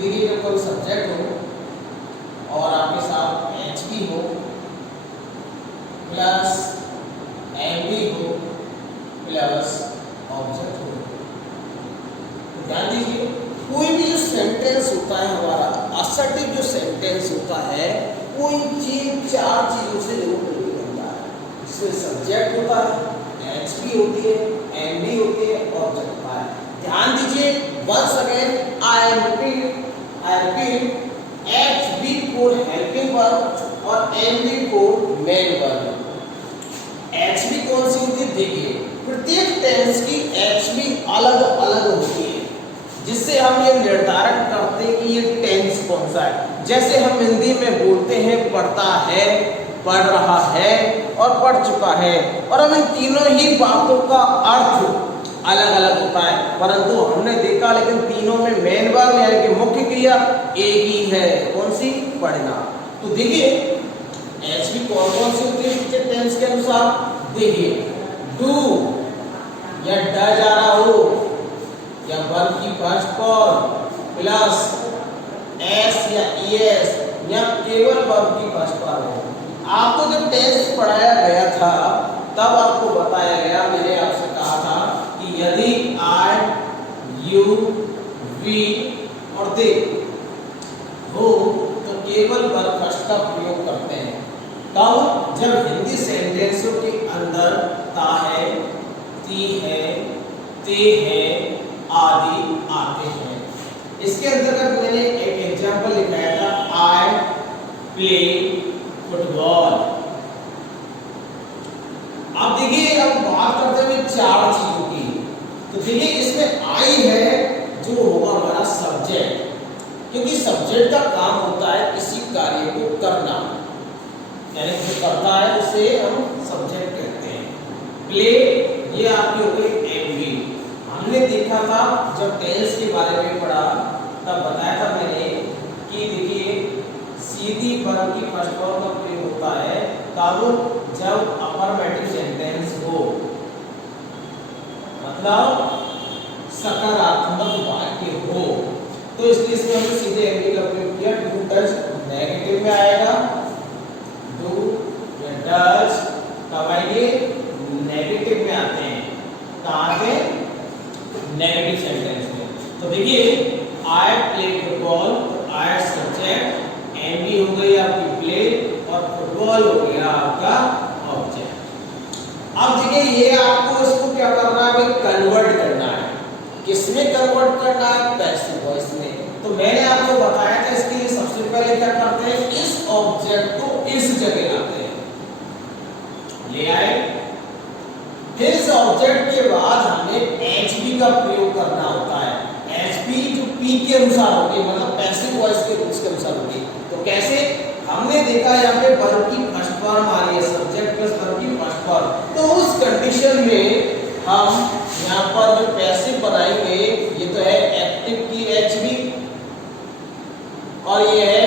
देखिए जब कोई सब्जेक्ट हो और आपके साथ एच बी हो प्लस एम बी हो प्लस ऑब्जेक्ट हो, तो ध्यान दीजिए कोई भी जो सेंटेंस होता है हमारा असर्टिव जो सेंटेंस होता है वो इन चार चीजों से जरूर मिलकर बनता है, जिसमें सब्जेक्ट होता है, एच बी होती है, एम बी होती है, ऑब्जेक्ट होता है। ध्यान दीजिए once again I repeat H B को हेल्पिंग वर्ब और एम बी को मेन वर्ब। एच बी कौन सी होती है, देखिए प्रत्येक टेंस की एच बी अलग अलग होती है, जिससे हम ये निर्धारण करते हैं कि ये टेंस कौन सा है। जैसे हम हिंदी में बोलते हैं पढ़ता है, पढ़ रहा है और पढ़ चुका है, और अब इन तीनों ही बातों का अर्थ अलग अलग होता है, परंतु हमने देखा लेकिन तीनों में मेन वर्ब यानी कि मुख्य क्रिया एक ही है, कौन सी, पढ़ना। तो देखिए एच बी कौन कौन सी होती है टेंस के अनुसार, देखिए डू या ड जा रहा हो या वर्ब की फर्स्ट फॉर्म प्लस एस या ईएस या केवल वर्ब की फर्स्ट फॉर्म है। आपको जब टेंस पढ़ाया गया था तब आपको बताया गया, मैंने आपसे कहा था कि यदि आई यू वी और दे हो तो केवल वर्ब फर्स्ट का प्रयोग करते हैं। तब जब हिंदी सेंटेंसों के अंदर ता है, ती है, ते है आदि आते हैं। इसके अंतर्गत मैंने एक एग्जाम्पल लिखाया था, आई प्ले फुटबॉल। अब देखिए अब बात करते हुए चार चीजों की, तो देखिए इसमें आई है जो होगा हमारा सब्जेक्ट, क्योंकि सब्जेक्ट का काम होता है किसी कार्य को करना, यानी जो करता है उसे हम सब्जेक्ट कहते हैं। प्ले ये आपकी हो गई एमवी। हमने देखा था जब टेंस के बारे में पढ़ा तब बताया था मैंने कि देखिए सीधी वर्ब की फर्स्ट फॉर्म का प्रयोग होता है तब जब अफर्मेटिव सेंटेंस हो, मतलब सकारात्मक वाक्य हो, तो इसलिए इसमें हमने सीधे एमवी का प्रयोग किया। डू डज नेगेटिव में आएगा, डू या डज कब आएंगे, नेगेटिव में आते हैं, कहाँ पे, नेगेटिव सेंटेंस में। तो देखिए I play football, I subject, MB हो गई आपकी प्ले और फुटबॉल हो गया आपका ऑब्जेक्ट। अब देखिए ये आपको इसको क्या करना है, कन्वर्ट करना है। किसमें कन्वर्ट करना है, पैसिव वॉइस में। तो मैंने आपको बताया था इसके लिए सबसे पहले क्या करते हैं, इस ऑब्जेक्ट को इस जगह लाते हैं, ले आए, फिर इस ऑब्जेक्ट के बाद हमें एचबी का प्रयोग करना होता है। एचबी जो पी के अनुसार होगी, मतलब पैसिव वॉइस के रूल्स के अनुसार होगी। तो कैसे, हमने देखा यहाँ पे वर्ब की फर्स्ट फॉर्म आ रही है, सब्जेक्ट प्लस वर्ब की फर्स्ट फॉर्म, तो उस कंडीशन में हम यहाँ पर जो पैसिव बनाएंगे, ये तो है एक्टिव की एचबी और ये है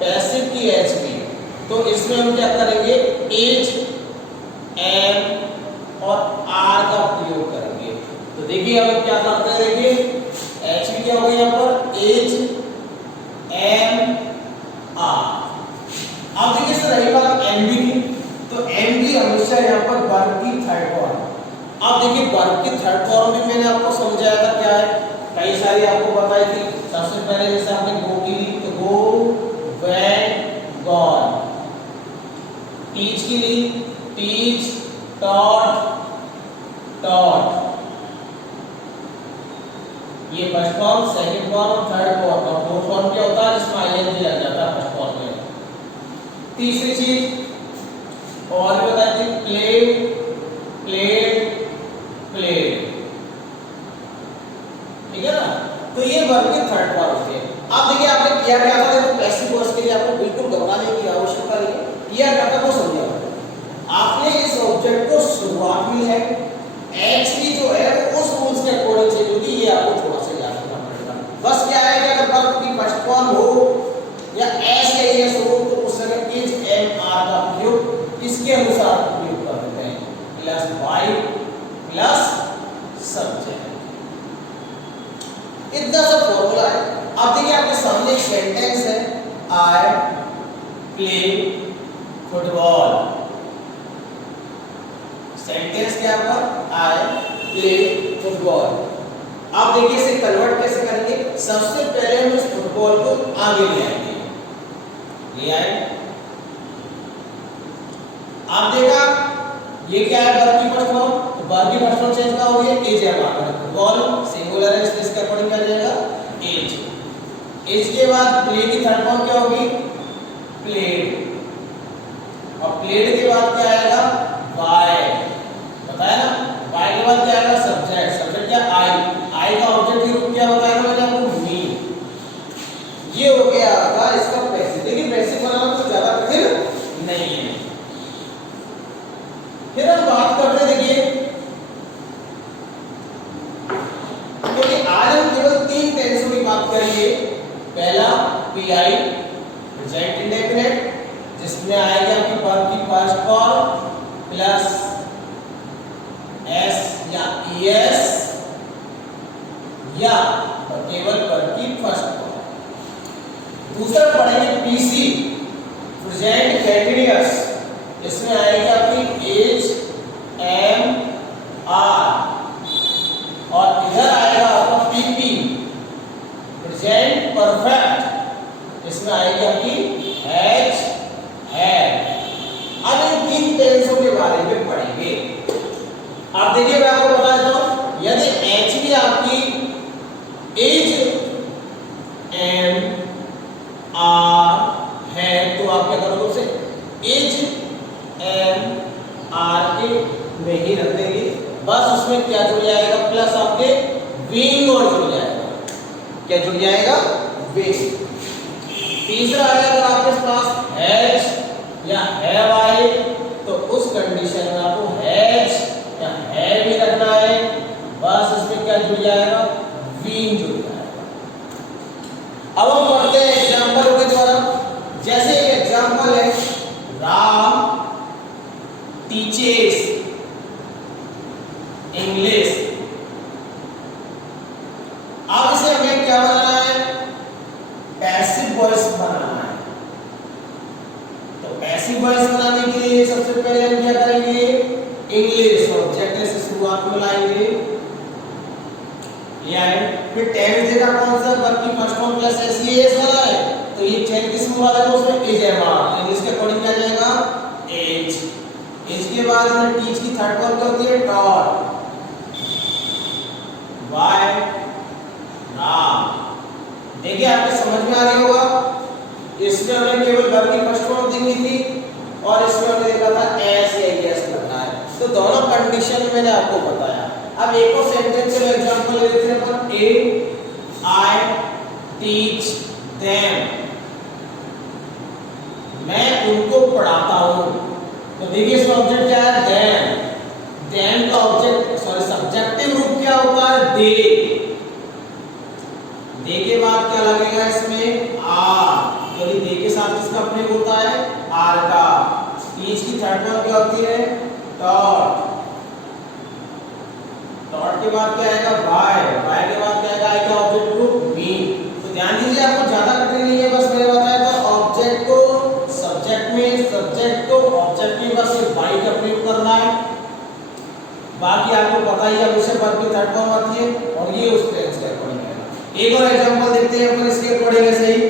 पैसिव की एचबी। तो इसमें हम क्या करेंगे, एच एम और आर का प्रयोग करेंगे। तो देखिए अब क्या करते हैं, देखिए एच बी क्या हो गया यहाँ पर, एच एम आर। अब देखिए सर रही बात एम बी की, तो एम बी हमेशा यहाँ पर वर्ब की थर्ड फॉर्म। अब देखिए वर्ब की थर्ड फॉर्म भी मैंने आपको समझाया था क्या है, कई सारी आपको बताई थी। सबसे पहले जैसे आपने गो की ली तो गो, वेंट, गॉन। टीच की ली, टीच, टॉट, टॉट। ये first form, second form, third form. और फोर्थ फॉर्म क्या होता है, जिसमें आईएनजी लग जाता है फर्स्ट फॉर्म में। तीसरी चीज और भी बताई थी, प्ले, प्लेड, प्लेड, ठीक है ना। तो ये वर्ब की थर्ड फॉर्म होती है। अब देखिए आपने किया क्या था, देखो पैसिव वॉइस के लिए आपको बिल्कुल घबराने की आवश्यकता नहीं है, किया क्या था वो समझिए। आपने इस ऑब्जेक्ट को शुरुआत में है, एचबी जो है वो उस रूल्स के अकॉर्डिंग से, क्योंकि ये आपको थोड़ा सा याद रखना पड़ेगा। बस क्या है कि अगर वर्ब की फर्स्ट फॉर्म हो या एस या एस हो तो उस समय इज एम आर का प्रयोग इसके अनुसार प्रयोग कर देते हैं, प्लस वाई प्लस सब्जेक्ट। इतना सा फॉर्मूला है। अब देखिए आपके सामने एक सेंटेंस है, आई प्ले फुटबॉल। सेंटेंस क्या आपका, आई प्ले फुटबॉल। आप देखिए इसे कन्वर्ट कैसे करेंगे। सबसे पहले हम इस फुटबॉल को आगे ले आएंगे, ले आए। आप देखा ये क्या है, वर्ब की फर्स्ट फॉर्म, तो वर्ब की फर्स्ट फॉर्म चेंज का हो गया, एज है हमारा। फुटबॉल सिंगुलर है इसलिए इसके अकॉर्डिंग क्या जाएगा, एज। एज के बाद प्ले की थर्ड फॉर्म क्या होगी, प्लेड। और प्लेड के बाद क्या आएगा, वाई। बताया ना, वाई के बाद क्या आएगा, सब्जेक्ट। सब्जेक्ट क्या, आई का ऑब्जेक्ट की रूप क्या बताया ना मैंने आपको, मी। ये हो गया आपका इसका पैसिव। देखिए पैसिव बनाना तो ज्यादा कठिन नहीं है। फिर हम बात करते हैं, देखिए क्योंकि आज हम केवल 3 टेंसों की बात करेंगे। पहला पीआई प्रेजेंट इंडेफिनिट, जिसमें आएगा आपकी वर्ब की फर्स्ट फॉर्म प्लस एस या ईएस, या केवल वर्ब की फर्स्ट फॉर्म। दूसरा पढ़ेंगे पीसी प्रेजेंट कंटीन्यूअस, इसमें आएगी आपकी एज एम आर, और इधर आएगा आपका पीपी प्रेजेंट परफेक्ट, इसमें आएगी आपकी हैज हैड। अब इन 3 टेंसों के बारे में पढ़ेंगे। आप देखिए मैं आपको बता देता हूं, यदि एच भी आपकी एज एम आर है तो आप क्या करोगे, उसे एज एम आर के में ही रख देंगे। बस उसमें क्या जुड़ जाएगा, प्लस आपके बीइंग और जुड़ जाएगा। क्या जुड़ जाएगा, बीइंग। तीसरा है अगर आपके पास हैज या हैव आए तो उस कंडीशन में आपको हैज या हैव ही रखना है। बस इसमें क्या जुड़ जाएगा, बीइंग जुड़ जाएगा। अब हम पढ़ते हैं एग्जांपल के द्वारा। जैसे एग्जांपल है, राम टीचेस इंग्लिश। अब इसे हमें क्या बनाना है, पैसिव वॉइस बनाना है। तो पैसिव वॉइस बनाने के लिए सबसे पहले हम क्या करेंगे, इंग्लिश ऑब्जेक्ट से शुरुआत में लाएंगे, ये आए। फिर टेंस देखा कौन सा, वर्ब की फर्स्ट फॉर्म प्लस एस वाला है, तो ये चेंज किस में वाला है, उसमें एज है हमारा। इंग्लिश के अकॉर्डिंग क्या जाएगा, एज। इसके बाद हमें टीच की थर्ड फॉर्म क्या होती है, टॉट। वाई राम। देखिए आपको समझ में आ रही होगा, इसमें हमने केवल वर्ब की फर्स्ट फॉर्म देखी थी और इसमें हमने देखा था एस या एस लगना है। तो दोनों कंडीशन मैंने आपको बताया। अब एक और सेंटेंस का एग्जांपल ले लेते हैं अपन, ए आई टीच देम, मैं उनको पढ़ाता हूं। तो देखिए इसका ऑब्जेक्ट क्या है, देम। देम का ऑब्जेक्ट सब्जेक्टिव रूप क्या होता है, दे। दे के बाद क्या लगेगा इसमें, आर, क्योंकि दे के साथ किसका प्रयोग होता है, आर का। टीच की थर्ड फॉर्म क्या होती है, टॉट। टॉट के बाद क्या आएगा, वाई। वाई के बाद क्या आएगा, आई का ऑब्जेक्ट ग्रुप मी। तो ध्यान दीजिए आपको ज्यादा कठिन नहीं है, बस मैंने बताया था ऑब्जेक्ट को सब्जेक्ट में, सब्जेक्ट को ऑब्जेक्ट में बस वाई का प्रयोग करना है। बाकी आपको पता ही है, हमेशा वर्ब की थर्ड फॉर्म आती है और ये उस टेंस के अकॉर्डिंग है। एक और एग्जांपल देखते हैं अपन इसके अकॉर्डिंग ऐसे ही।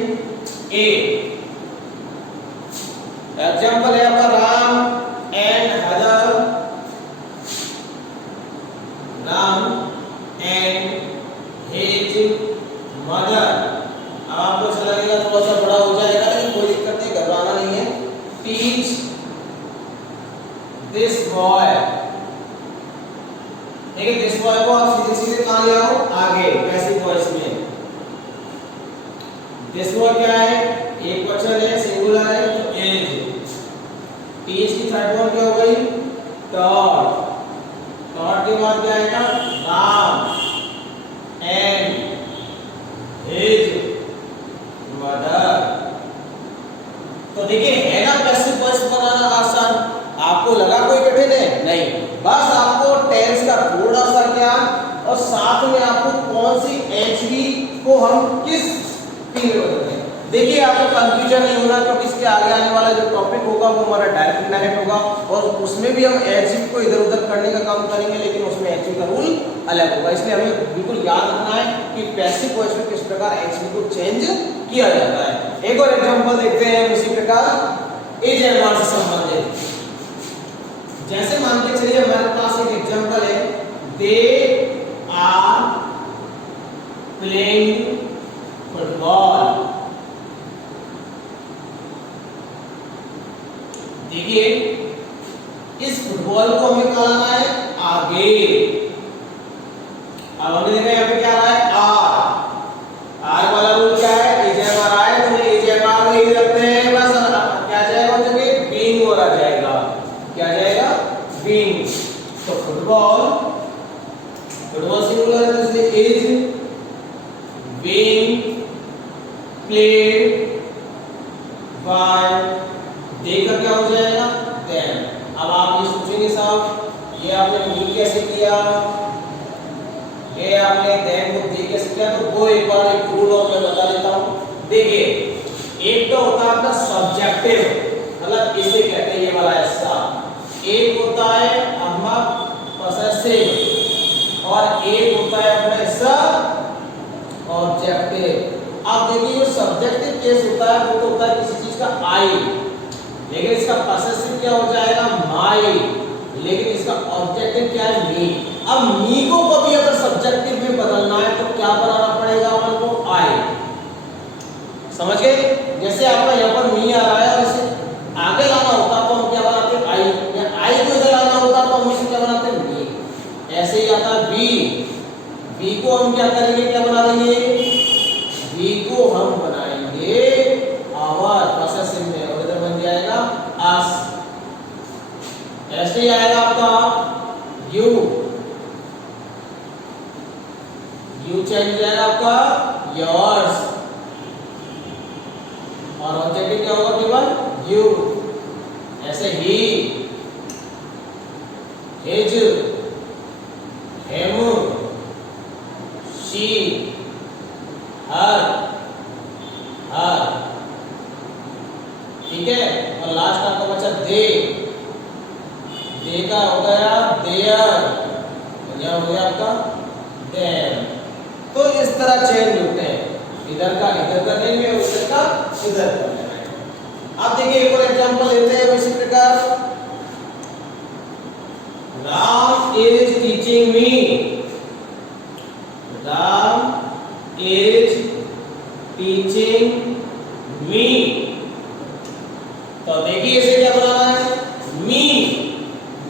ए एग्जांपल है आपका, राम एंड हदर, राम एंड हिज मदर। अब आपको ऐसा लगेगा थोड़ा सा बड़ा हो जाएगा, लेकिन कोई दिक्कत नहीं, घबराना नहीं है। Teach this boy. देखिए दिस बॉय को आप सीधे सीधे कहां ले आओ, आगे पैसिव वॉइस में। दिस बॉय क्या है, एक वचन है, सिंगुलर है, तो एज। टीच की थर्ड फॉर्म क्या हो गई, टॉट। टॉट के बाद क्या आएगा, राम एंड हिज मदर। तो देखिए है ना पैसिव वॉइस बनाना आसान। आपको लगा कोई कठिन है, नहीं, बस आपको टेंस का थोड़ा सा ज्ञान और साथ में आपको कौन सी एचवी को हम किस में बदलते हैं। देखिए आपको कंफ्यूजन नहीं होना, क्योंकि इसके आगे आने वाला जो टॉपिक होगा वो हमारा डायरेक्ट इनडायरेक्ट होगा, और उसमें भी हम एचवी को इधर उधर करने का काम करेंगे, लेकिन उसमें एचवी का रूल अलग होगा। इसलिए हमें बिल्कुल याद रखना है कि पैसिव वॉइस में किस प्रकार एचवी को चेंज किया जाता है। एक और एग्जांपल देखते हैं उसी प्रकार एज एडवांस से संबंधित। जैसे मान के चलिए हमारे पास एक एग्जांपल है, दे आर प्लेइंग फुटबॉल। देखिए इस फुटबॉल को हमें कहाँ लाना है, आगे। अब हमने देखा यहाँ पे क्या आ रहा है, आर वाला रूल क्या है, एजेआर आए तो एजेआर में ही रखते हैं, बस क्या जाएगा जगह बीइंग और आ जाएगा, क्या जाएगा बीइंग। तो फुटबॉल सिंगुलर है, इसलिए इज बीइंग प्लेड बाय, देखकर क्या हो जाएगा देन। अब आप ये सोचेंगे साहब ये आपने मी कैसे किया, ये आपने देन को दे कैसे किया, तो वो एक बार एक रूल और मैं बता देता हूं। देखिए एक तो होता है अपना सब्जेक्टिव, मतलब इसे कहते हैं ये वाला हिस्सा, एक होता है अपना पॉसेसिव और एक होता है अपना हिस्सा ऑब्जेक्टिव। अब देखिए जो सब्जेक्टिव केस होता है वो तो होता है किसी चीज का आई, लेकिन इसका पॉसेसिव क्या हो जाएगा माई, लेकिन इसका ऑब्जेक्टिव क्या है मी। अब मी को कभी अगर सब्जेक्टिव में बदलना है तो क्या बनाना पड़ेगा अपन को, आई। समझ गए? जैसे आपका यहाँ पर मी आ रहा है और इसे आगे लाना होता तो हम क्या बनाते हैं आई, या आई को इधर लाना होता तो हम इसे क्या बनाते हैं मी। ऐसे ही आता है बी, बी को हम क्या करेंगे, क्या बना देंगे, बी को हम बनाएंगे आवर पॉसेसिव में, और इधर बन जाएगा अस। ऐसे ही आएगा आपका यू, यू चेंज जाएगा आपका योर्स, और ऑब्जेक्टिव क्या होगा केवल यू। ऐसे ही हिज, हिम, शी, हर, हर, ठीक है। और लास्ट आपका बचा दे, दे का हो गया देयर, यह हो गया आपका देम। तो इस तरह चेंज होते हैं, इधर का इधर कर लेंगे और उधर का इधर कर लेंगे। अब देखिए एक और एग्जांपल लेते हैं इसी प्रकार, Ram is teaching me, Ram is teaching me. तो देखिए इसे क्या बनाना है, मी,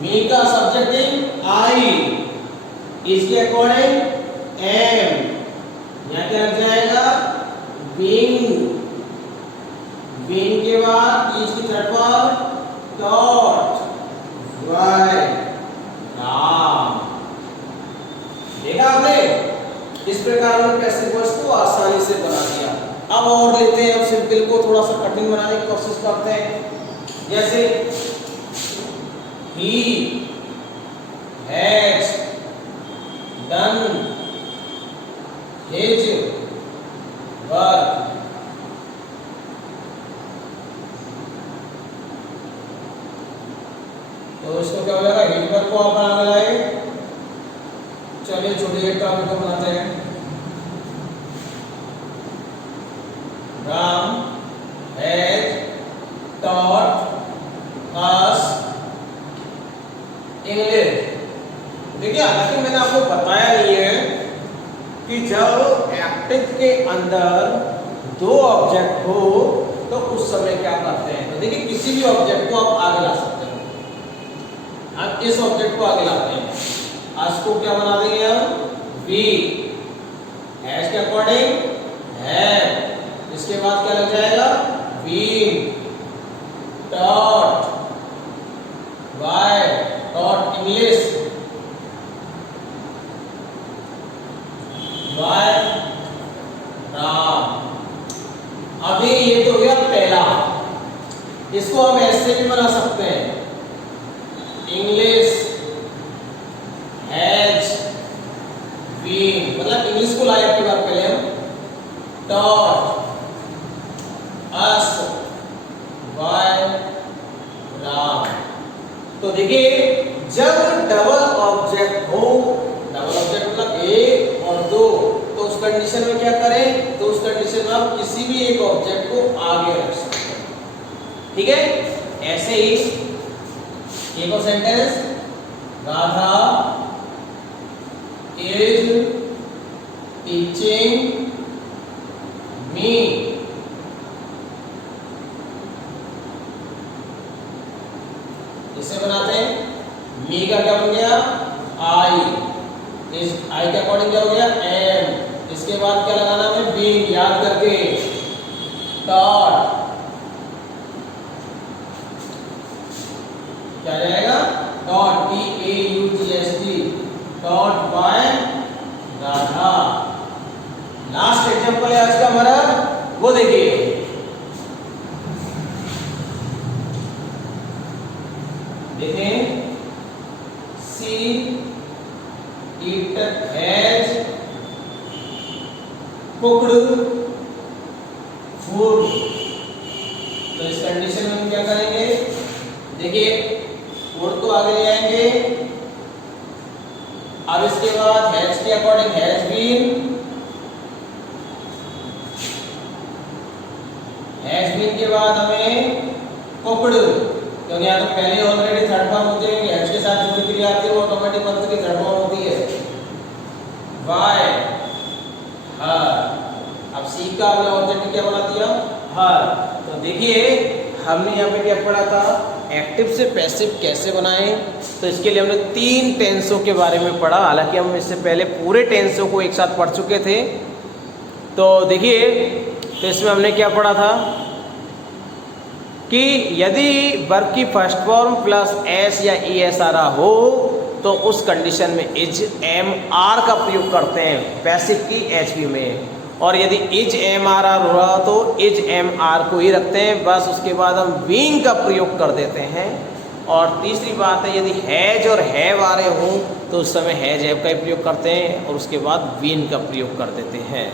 मी का सब्जेक्टिव आई, इसके अकॉर्डिंग एम, यहां क्या लग जाएगा बीइंग, बीइंग के बाद टीच की थर्ड पर डॉट वाई, राम। देखा आपने, इस प्रकार हमने पैसिव वॉइस को आसानी से बना दिया। अब और लेते हैं, अब सिंपल को थोड़ा सा कठिन बनाने की कोशिश करते हैं। जैसे he has done his work, तो इसको क्या हो जाएगा, his work को आप बनाने लाए। चलिए छोटे टॉपिक को बनाते हैं। Ram has taught us English। देखिए हालांकि मैंने आपको बताया नहीं है कि जब एक्टिव के अंदर दो ऑब्जेक्ट हो तो उस समय क्या करते हैं। तो देखिए किसी भी ऑब्जेक्ट को आप आगे ला सकते हैं, आप इस ऑब्जेक्ट को आगे लाते हैं, आज को क्या बना देंगे हम, बी, हैज के अकॉर्डिंग है, इसके बाद क्या लग जाएगा being, taught by, taught English by Ram. अभी ये तो हो गया पहला, इसको हम ऐसे भी बना सकते हैं, इंग्लिश हैज बीन, मतलब इंग्लिश को लाए अपनी बार पहले हम, टॉट देखिए जब डबल ऑब्जेक्ट हो, डबल ऑब्जेक्ट मतलब एक और दो, तो उस कंडीशन में क्या करें, तो उस कंडीशन में आप किसी भी एक ऑब्जेक्ट को आगे रख सकते हैं। ठीक है, ऐसे ही एक और sentence, Radha is teaching me. इसे बनाते हैं, मी का क्या बन गया, आई, इस आई के अकॉर्डिंग क्या हो गया, एम, इसके बाद क्या लगाना है, बीइंग, याद करके, डॉट, क्या जाएगा, dot, DAUGHT, dot by Radha. Last example है आज का हमारा, वो देखिए, देखें, see it has cooked food. तो इस कंडीशन में हम क्या करेंगे, देखिए फूड तो आगे ले आएंगे, अब इसके बाद हैज के अकॉर्डिंग हैज बीन के बाद हमें कुक्ड, क्योंकि यहाँ तो पहले ऑलरेडी थर्ड फॉर्म होते हैं, हैज के साथ जो भी क्रिया आती है वो ऑटोमेटिक बनती है, थर्ड फॉर्म होती है, वाई, हर। अब सी का हमने ऑब्जेक्ट क्या बना दिया, हर। तो देखिए हमने यहाँ पे क्या पढ़ा था, एक्टिव से पैसिव कैसे बनाएं। तो इसके लिए हमने 3 टेंसों के बारे में पढ़ा, हालांकि हम इससे पहले पूरे टेंसों को एक साथ पढ़ चुके थे। तो देखिए, तो इसमें हमने क्या पढ़ा था कि यदि वर्ब की फर्स्ट फॉर्म प्लस एस या ई एस आ रहा हो तो उस कंडीशन में इज एम आर का प्रयोग करते हैं पैसिव की एचवी में, और यदि इज एम आर आर हो रहा तो इज एम आर को ही रखते हैं, बस उसके बाद हम बीइंग का प्रयोग कर देते हैं। और तीसरी बात है, यदि हैज और हैव आ रहे हों तो उस समय हैज हैव का ही प्रयोग करते हैं और उसके बाद बीन का प्रयोग कर देते हैं।